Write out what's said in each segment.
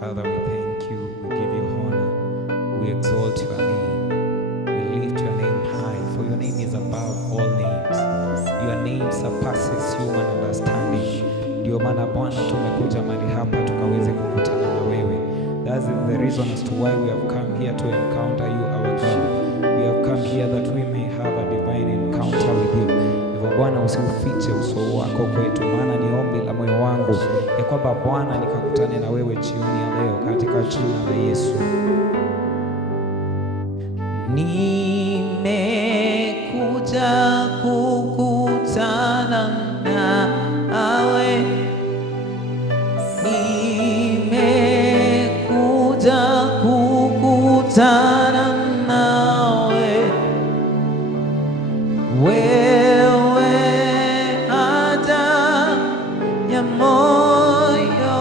Father, we thank you, we give you honor, we exalt your name, we lift your name high, for your name is above all names. Your name surpasses human understanding. Ndio maana Bwana tumekuja mahali hapa tukaweze kukutana na wewe. That is the reason as to why we have come here to encounter you, our God. We have come here that we may have a divine encounter with you. Hivyo Bwana, usiufiche uso wako kwetu, maana ni ombi la moyo wangu ya kwamba Bwana nikakutane na wewe jioni ya leo katika jina la Yesu. Nimekuja kukutana nawe, nimekuja kukutana nawe, wewe haja ya moyo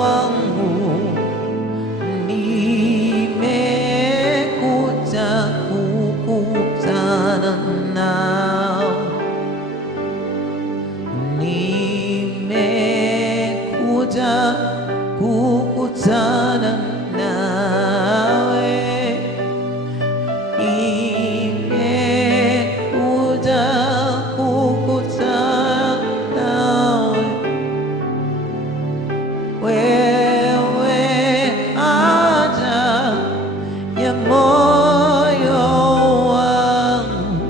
wangu, nimekuja kukutana nawe, nimekuja kukutana nawe, nimekuja kukutana nawe, wewe haja ya moyo wangu,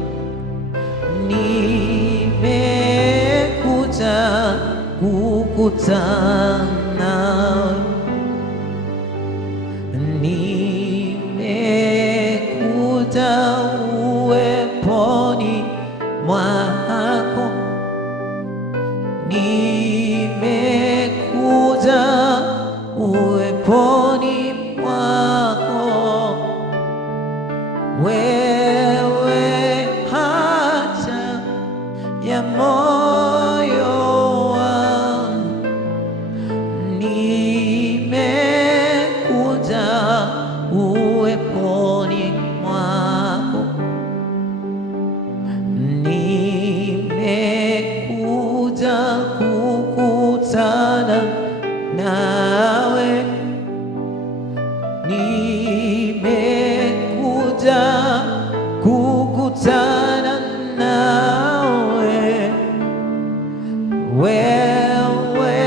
nimekuja kukutana nawe, nimekuja uweponi mwako, nimekuja uweponi mwako, wewe haja ya moyo wangu, nimekuja uweponi mwako, nimekuja kukutana nawe, nimekuja kukutana nawe, wewe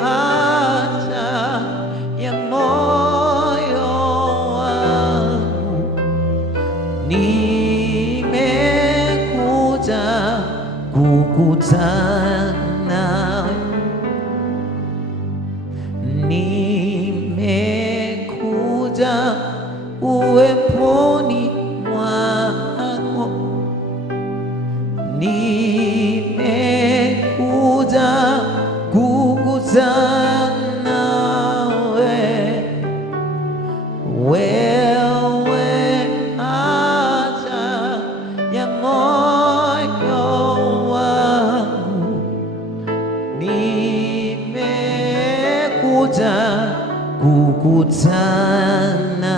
haja ya moyo wangu, nimekuja kukutana nawe, nimekuja uweponi mwako, nimekuja kukutana nawe, wewe haja ya moyo wangu, nimekuja kukutana